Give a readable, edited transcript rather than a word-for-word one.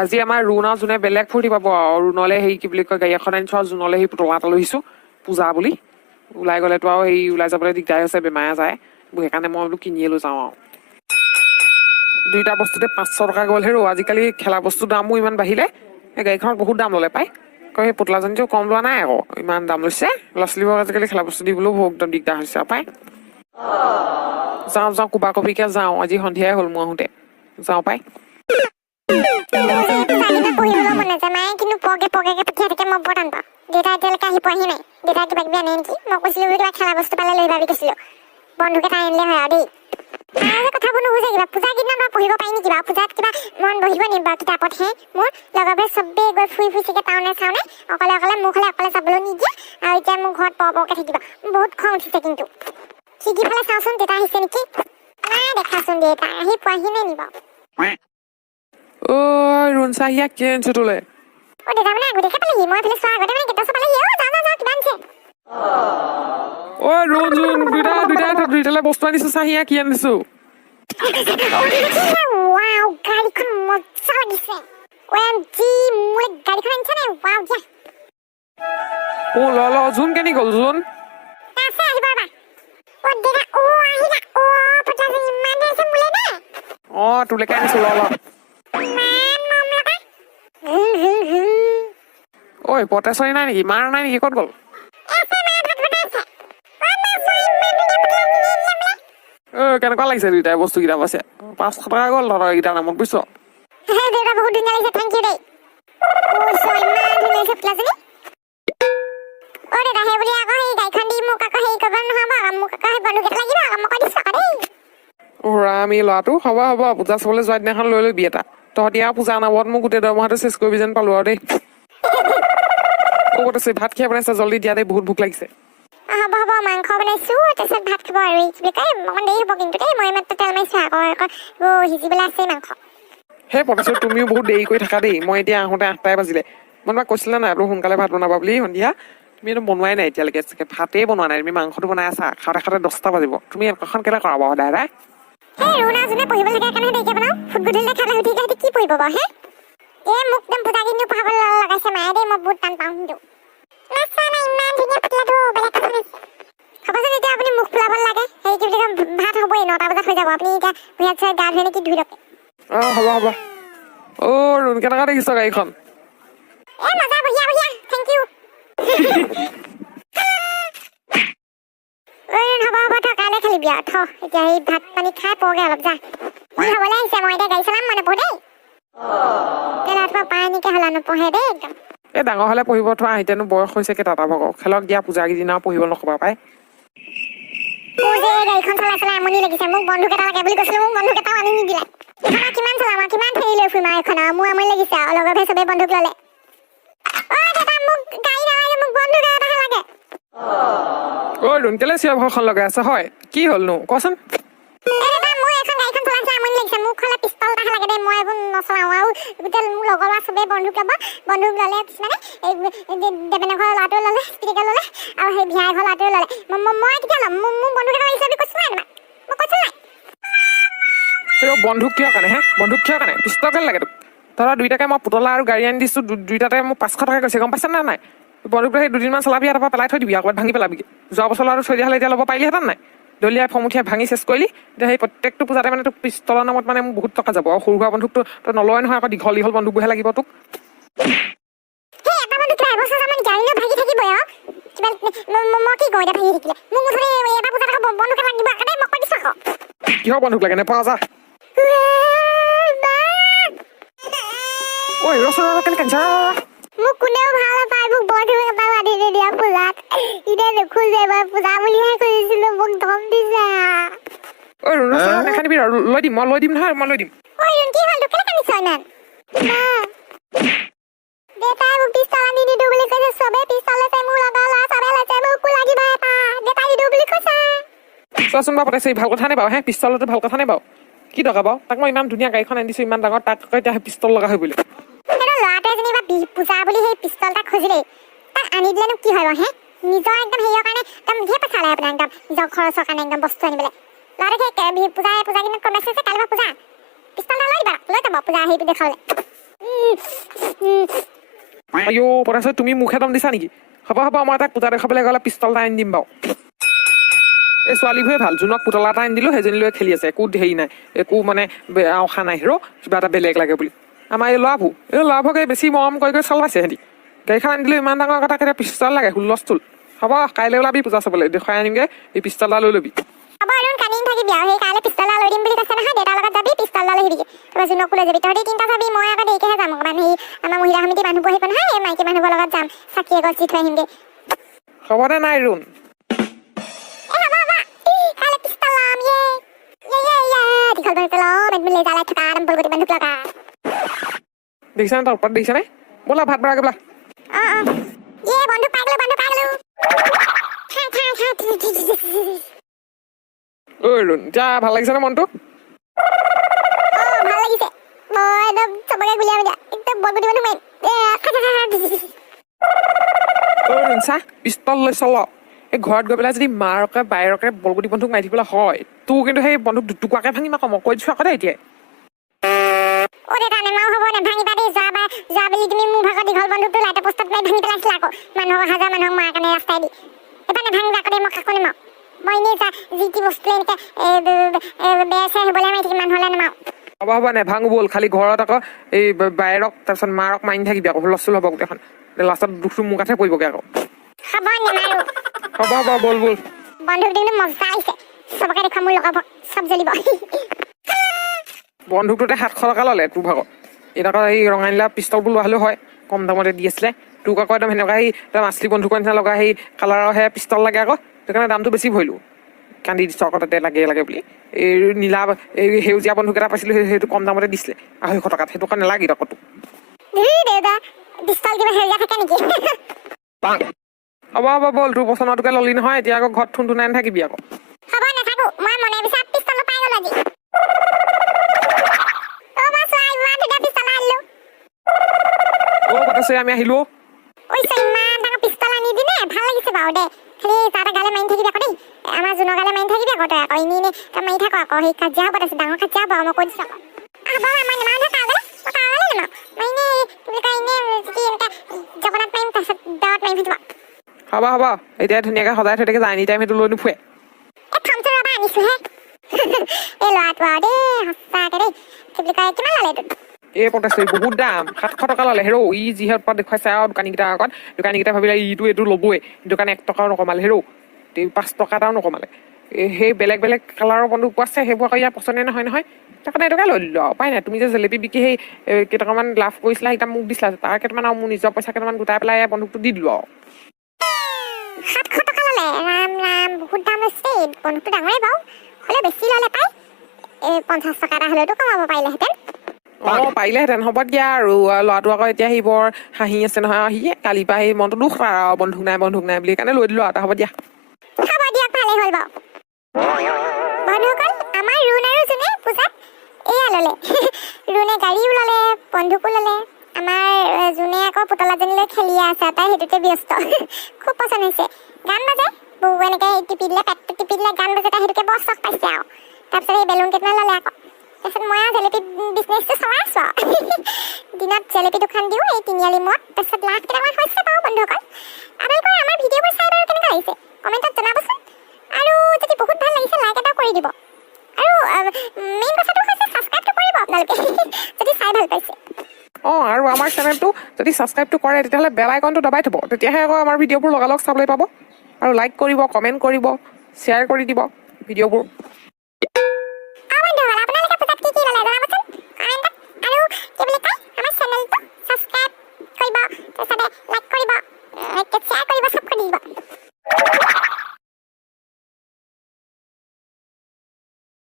আজি আমাৰ ৰুণ আৰু যোনে বেলেগ ফূৰ্তি পাব আৰু ৰুণলে সেই কি বুলি কয় গাড়ী এখন আনিছো আৰু জোনলে সেই পুতলা এটা লৈছো পূজা বুলি ওলাই গ'লেতো আৰু সেই ওলাই যাবলৈ দিগদাৰ হৈছে বেমাৰে যায় সেইকাৰণে মই বোলো কিনিয়ে লৈ যাওঁ আৰু দুইটা বস্তুতে 500 টকা গ'ল হেৰো আজিকালি খেলা বস্তুৰ দামো ইমান বাঢ়িলে এই গাড়ীখনত বহুত দাম ল'লে পাই সেই পুতলাজনীটো কম লোৱা নাই আকৌ ইমান দাম লৈছে ল'ৰা ছোৱালীবোৰক আজিকালি খেলা বস্তু দিবলৈও বহুত দিগদাৰ হৈছে পাই যাওঁ কোবা কবিকে যাওঁ আজি সন্ধিয়াই হ'ল মই আহোঁতে যাওঁ পাই পঢ়িবলৈ মন নাযায় মায়ে কিন্তু পগে পঠিয়াই থাকে মই বৰ টান পাওঁ দেউতা এতিয়ালৈকে আহি পোৱাহি নাই দেউতা কিবা কিবি আনে নেকি মই কৈছিলো কিবা খেলা বস্তু পালে লৈ ভাবি কৈছিলো বন্ধুকেইটা আনিলে হয় আৰু দেই মায়ে যে কথাবোৰ নুবুজে কিবা পূজা কেইদিনত বাৰু পঢ়িব পাৰি নেকি বাৰু পূজাত কিবা মন বহিব নি বাৰু কিতাপতহে মোৰ লগৰবোৰে চবেই গৈ ফুৰি চাগে টাউনে চাউনে অকলে মোক হ'লে অকলে যাবলৈ নিদিয়ে আৰু এতিয়া মোৰ ঘৰত পৰকে থাকিব বহুত খং উঠিছে কিন্তু খিৰিকিফালে চাওঁচোন দেউতা আহিছে নেকি নাই দেখাচোন দেউতা আহি পোৱাহি নাই নি বাৰু ঐ ৰুণ চাহিয়া কি আনিছো তোলে দেউতা মানে আগতীয়াকে পালেহি মই এইফালে চোৱা আগতে মানে কেইটা পালেহি যাওঁ কিবা আনিছে ঐ ৰুণ দুইটালে বস্তু আনিছো চাহিয়া কি আনিছো ৱাও গাড়ীখন মজা লাগিছে OMG মোৰ গাড়ীখন আনিছে নে ৱাও দিয়া ল জোন কেনি গ'ল জোন আছে আহিব ৰবা দেউতা আহিলা পটাছে ইমান আছে মোলে নে তোলৈকে আনিছো ল ঐ পটেশ্বৰী নাই নেকি মাৰ নাই নেকি ক'ত গ'ল কেনেকুৱা লাগিছে দুইটাই বস্তু কেইটা পাইছে 500 টকা গ'ল তহঁতৰ এইকেইটাৰ নামত বুজিছ দেউতা বহুত ধুনীয়া লাগিছে থেংক ইউ দেই ইমান ধুনীয়া লাগিছে প্লাজনী দেউতা সেই বুলি আকৌ সেই গাড়ীখন দি মোক আকৌ হেৰি কৰিব নহ'ব মোক আকৌ সেই বন্ধুকেইটা লাগিব মই কৈ দিছোঁ আকৌ দেই আমি ল'ৰাটো হ'ব পূজা চাবলৈ যোৱা দিনাখন লৈ ল'বি এটা তহঁতি আৰু পূজা নামত মোক গোটেই দৰমহাটো চেচ কৰিবি যেন পালো আৰু দেই ভাত খাই বনাইছে জল্দি দিয়া দেই বহুত ভোক লাগিছে হ'ব মাংস বনাইছোঁ তাৰপিছত ভাত খাব আৰু কি বুলি কয় অকণমান দেৰি হ'ব কিন্তু দেই মই মাত্ৰ তেল মাৰিছোঁ আকৌ সিজিবলৈ আছে মাংস সেই পটেশ্বৰী তুমিও বহুত দেৰি কৰি থাকা দেই মই এতিয়া আহোঁতে 8টাই বাজিলে মই তোমাক কৈছিলা নাই বোলো সোনকালে ভাত বনাবা বুলি সন্ধিয়া তুমি এইটো বনোৱাই নাই এতিয়ালৈকে ভাতেই বনোৱা নাই তুমি মাংসটো বনাই আছা খাওঁতে 10টা বাজিব তুমি এখন কেলে কৰাব সদায় সেই ৰুণাজনে পঢ়িব লাগে কাৰণে দেৰিকে বনাওঁ ফুট গধূলি খালে সুধি কি পঢ়িব বাৰু হে মোক একদম পূজা কিন্তু পঢ়াব লগাইছে মায়ে দেই মই বহুত টান পাওঁ কিন্তু ইমান ধুনীয়া পাতলাটো বেলেগ কথা নাই হ'বচোন এতিয়া আপুনি মুখ ফুলাব লাগে সেই কি বুলি কয় ভাত হ'বই 9টা বজাত হৈ যাব আপুনি এতিয়া ভূঞাত চাই গা ধুই নেকি ধুই লওক হ'ব ৰুণ কেনেকুৱা দেখিছ গাড়ীখন মজা বঢ়িয়া থেংক ইউ হ'ব থ কাইলৈ খেলিবি আৰু থ এতিয়া সেই ভাত পানী খাই পৰগে অলপ যা খাবলৈ আহিছে মই এতিয়া গাড়ী চলাম মই নপঢ়ো দেই ৰাতিপুৱা পায় নেকি হ'লা নপঢ়ে দেই একদম এই ডাঙৰ হ'লে পঢ়িব থোৱা এতিয়ানো বয়স হৈছে কেইটা ভাগৰ খেলক দিয়া পূজা কেইদিন আৰু পঢ়িব নকবা পাই মোৰ যে গাড়ীখন চলাই আমনি লাগিছে মোক বন্ধুকেইটা লাগে বুলি কৈছিলো মোক বন্ধুকেইটাও আনি নিদিলে এইখন কিমান চলাম আৰু কিমান ফেৰি লৈ ফুৰিম আৰু এইখন আৰু মোৰ আমনি লাগিছে আৰু লগৰবোৰে চবেই বন্ধুক ল'লে দেউতা মোক গাড়ী নালাগে মোক বন্ধুক এটাহে লাগে ৰুণ কেলে চিঞৰ ঘৰখন লগাই আছে হয় কি হ'লনো কচোন মোৰ এখন গাড়ীখন চলাইছে আমনি লাগিছে মোক হ'লে পিষ্টল এটাহে লাগে দেই মই এইবোৰ নচলাওঁ আৰু গোটেই মোৰ লগৰ ল'ৰা চবেই বন্ধুক ল'ব বন্ধুক ল'লে কিছুমানে দেৱেনৰ ঘৰৰ ল'ৰাটোৱে ল'লে স্পিৰিকে ল'লে আৰু সেই ভিয়াই ঘৰৰ ল'ৰাটোৱে ল'লে মই কেতিয়া ল'ম মোৰ বন্ধুকেইটা লাগিছে বুলি কৈছোঁ নাই মই কৈছোঁ নাই বন্ধুক কিয় কাৰণে পিষ্টল কেলে লাগে তোক তহঁতৰ দুইটাকে মই পুতলা আৰু গাড়ী আনি দিছোঁ দুইটাতে মোক 500 টকা কৈছে গম পাইছে নে নাই বন্ধুকটো সেই দুদিনমান চলাবি তাৰপৰা পেলাই থৈ দিবি আকৌ ভাঙি পেলাবি যোৱা বছৰ আৰু থৈ দিয়া হ'লে এতিয়া ল'ব পাৰিলিহেঁতেন নাই দলিয়াই ফৰ্ম উঠিয়াই ভাঙি চেচ কৰিলি এতিয়া সেই প্ৰত্যেকটো পূজাতে মানে তোক পিষ্টলৰ নামত মানে মোক বহুত টকা যাব আৰু সৰু সুৰা বন্ধুকটো তই নলয় নহয় আকৌ দীঘল বন্ধুকবোৰহে লাগিব তোক কিহৰ বন্ধুক লাগে নেপাওঁ যা কেলে কান্দিছ মোক কোনেও ভাল নাপায় মোক বন্ধু এটাও আনি নিদিয়া পূজাত এতিয়া নোখোজে মই পূজা বুলিহে খুজিছিলো মোক ধম দিছে নাখানিবি লৈ দিম মই লৈ দিম নহয় মই লৈ দিম কি হ'ল তোক কেলে কান্দিছ ইমান দেউতাই মোক পিষ্টল আনি নিদিওঁ বুলি কৈছে চবেই পিষ্টল লৈছে মোৰ লগৰ ল'ৰা চবেই লৈছে মোকো লাগিব এটা দেউতাই নিদিওঁ বুলি কৈছে চোৱাচোন বাৰু পঠাইছে ভাল কথা নে বাৰু পিষ্টলটো ভাল কথা নে বাৰু কি টকা বাৰু তাক মই ইমান ধুনীয়া গাড়ীখন আনি দিছোঁ ইমান ডাঙৰ তাক এতিয়া পিষ্টল লগা হৈ বুলি ল'ৰাটোৱে যেনিবা পূজা বুলি সেই পিষ্টল এটা খুজিলেই তাক আনি দিলেনো কি হয় হে নিজৰ একদম হেৰিয়ৰ কাৰণে একদম ধেৰ পইচা লাগে আপোনাৰ একদম নিজৰ খৰচৰ কাৰণে একদম বস্তু আনিবলৈ ল'ৰাটোক সেই পূজা কেইদিনত কমাইছে যে কাইলৈ পূজা পিস্তল লৈ দিবা লৈ যাব পূজা হেৰিটো দেখালে আইঅ পটাছে তুমি মুখে দম দিছা নেকি হ'ব মই তাক পূজা দেখাবলৈ গ'লে পিষ্টল এটা আনি দিম বাৰু এই ছোৱালীবোৰে ভাল যোনক পুতলা এটা আনি দিলোঁ সেইজনী লৈ খেলি আছে একো হেৰি নাই একো মানে অহা নাই হিৰ' কিবা এটা বেলেগ লাগে বুলি আমাৰ এই ল'ৰাবোৰক বেছি মৰম কৰি চলাইছে সিহঁতি গাড়ীখন আনি দিলোঁ ইমান ডাঙৰ কথা কেতিয়া পিষ্টল লাগে হুলস্থুল হ'ব কাইলৈ ওলাবি পূজা চাবলৈ দেখুৱাই আনিমগৈ এই পিষ্টল এটা লৈ ল'বি হ'ব আৰু কান্দি থাকিবি আৰু সেই কাইলৈ পিস্তল লৈ দিম বুলি কৈছে নহয় দেউতাৰ লগত যাবি পিস্তল লৈ আহিবিগৈ তাৰপৰা জোনকো লৈ যাবি তহঁতি তিনিটা যাবি মই আকৌ দেৰিকৈহে যাম অকণমান সেই আমাৰ মহিলা সমিতি মানুহবোৰ আহিব নহয় এই মাইকী মানুহবোৰৰ লগত যাম চাকি এগছ দি থৈ আহিমগৈ হ'ব দে নাই ৰুণ দেখিছা নে তাৰ ওপৰত দেখিছা নে ব'লা ভাত বনাগে বোলা ঐ ৰুণ এতিয়া ভাল লাগিছে নে মনটো চা পিষ্টল লৈ চল এই ঘৰত গৈ পেলাই যদি মাৰকে বাইৰকে বলগুটি বন্ধুক মাৰি থাকিবলৈ হয় তোৰ কিন্তু সেই বন্ধুক দুটুকুৰাকে ভাঙি নাকম মই কৈ দিছোঁ আকৌ দেই এতিয়া হ'ব নেভাঙো ব'ল খালি ঘৰত আকৌ এই বাইৰক তাৰপিছত মাৰক মাৰি থাকিবি আকৌ হুলস্থুল হ'ব গোটেইখন লাষ্টত দুখটো মোৰ কাঠে পৰিবগৈ আকৌ হ'ব ব'ল বন্ধুকটোতে 700 টকা ল'লে তোৰ ভাগত এতিয়া আকৌ এই ৰঙানীলা পিষ্টলবোৰ লোৱা হ'লেও হয় কম দামতে দি আছিলে তোক আকৌ একদম সেনেকুৱা সেই একদম আছলি বন্ধুকৰ নিচিনা লগা সেই কালাৰৰ সেয়া পিষ্টল লাগে আকৌ সেইকাৰণে দামটো বেছি ভৰিলোঁ কান্দি দিছোঁ আকৌ তাতে লাগে বুলি এই নীলা এই সেউজীয়া বন্ধুকেইটা পাইছিলোঁ সেইটো কম দামতে দিছিলে 200 টকাত সেইটো কাৰণে নালাগে আকৌ তোক হ'ব ব'ল তোৰ পচন্দটোকে ল'লি নহয় এতিয়া আকৌ ঘৰত থুন থুনাই নাথাকিবি আকৌ আমি আহিলো আমাৰ জোনৰ গালে মাৰি থাকিবি আকৌ তই আকৌ এনেই মাৰি থাক আকৌ সেই কাজিয়া হ'ব তাৰপিছত ডাঙৰ কাজিয়া হ'ব মই কৈ দিছোঁ হ'ব এতিয়া ধুনীয়াকৈ সজাই থৈ থাকে যে এনি টাইম সেইটো লৈ নুফুৱে এই পটাছে বহুত দাম 700 টকা ল'লে হেৰৌ ই যিহে উৎপাত দেখুৱাইছে আৰু দোকানীকেইটাৰ আগত দোকানীকেইটা ভাবিলে এইটো ল'বই দোকানে 1 টকাও নকমালে হেৰৌ 5 টকা এটাও নকমালে সেই বেলেগ কালাৰৰ বন্ধুক আছে সেইবোৰ আকৌ ইয়াৰ পচন্দে নহয় সেইকাৰণে এইটোকে লৈ দিলোঁ আৰু উপায় নাই তুমি যে জেলেপি বিকি সেই কেইটকামান লাভ কৰিছিলা সেইটা মোক দিছিলা তাৰ কেইটামান আৰু মোৰ নিজৰ পইচা কেইটামান গোটাই পেলাই বন্ধুকটো দি দিলোঁ আৰু 700 টকা ল'লে ৰাম বহুত দাম হৈছে বন্ধুকটো ডাঙৰে বাৰু হ'লে বেছি ল'লে পাই 50 টকা এটা হ'লেতো কমাব পাৰিলেহেঁতেন পাৰিলেহেঁতেন হ'ব দিয়া আৰু ল'ৰাটো আকৌ এতিয়া সি বৰ হাঁহি আছে নহয় সিয়ে কালিৰ পৰা সেই মনটো দুখ পাৰ আৰু বন্ধুক নাই বুলি সেইকাৰণে লৈ দিলোঁ আৰু হ'ব দিয়ক ভালেই হ'ল বাৰু বন্ধুসকল আমাৰ ৰুণ আৰু জোনে পূজাত এয়া ল'লে ৰুণে গাড়ীও ল'লে বন্ধুকো ল'লে আমাৰ জোনে আকৌ পুতলাজনীলৈ খেলি আছে তাই সেইটোতে ব্যস্ত খুব পচন্দ হৈছে গান বাজে বৌ এনেকৈ টিপি দিলে পেটটো টিপি দিলে গান বাজে তাই সেইটোকে বৰ চখ পাইছে আৰু তাৰপিছত এই বেলুন কেইটামান ল'লে আকৌ তাৰপিছত মই আৰু জেলেপি বিজনেছটো চলাই আছোঁ আৰু দিনত জেলেপি দোকান দিওঁ এই তিনিআলি মূৰত তাৰপিছত লাভ কেইটামান হৈছে বাৰু বন্ধুসকল আপোনালোকৰ আমাৰ ভিডিঅ'বোৰ চাই বাৰু কেনেকুৱা লাগিছে কমেণ্টত জনাবচোন আৰু যদি বহুত ভাল লাগিছে লাইক এটা কৰি দিব আৰু মেইন কথাটো হৈছে ছাবস্ক্ৰাইবটো কৰিব আপোনালোকে যদি চাই ভাল পাইছে আৰু আমাৰ চেনেলটো যদি ছাবস্ক্ৰাইবটো কৰে তেতিয়াহ'লে বেল আইকনটো দবাই থ'ব তেতিয়াহে আকৌ আমাৰ ভিডিঅ'বোৰ লগালগ চাবলৈ পাব আৰু লাইক কৰিব কমেণ্ট কৰিব শ্বেয়াৰ কৰি দিব ভিডিঅ'বোৰ